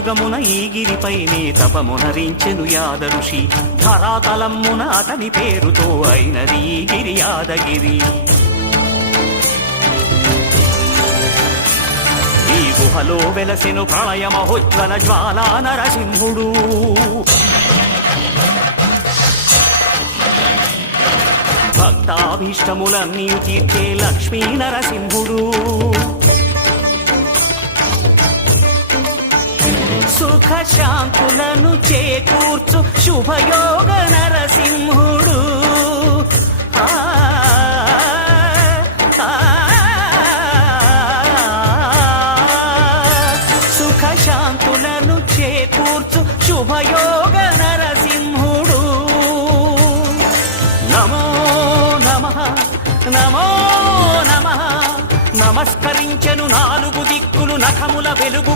త్రేతాయుగమున ఈ గిరిపైనే తపమునరించెను యాద ఋషి. ధరాతలమ్మున అతని పేరుతో అయినది ఈ గిరి యాదగిరి. ఈ గుహలో వెలసెను ప్రళయ మహోజ్వల జ్వాలా నరసింహుడు. భక్తాభీష్టములన్నీ తీర్చే లక్ష్మీ నరసింహుడు. సుఖ శాంతులను చేకూర్చు శుభయోగ నరసింహుడు. సుఖ శాంతులను చేకూర్చు శుభయోగ నరసింహుడు. నమో నమః నమో నమః. నమస్కరించెను నాలుగు దిక్కులు నఖముల వెలుగు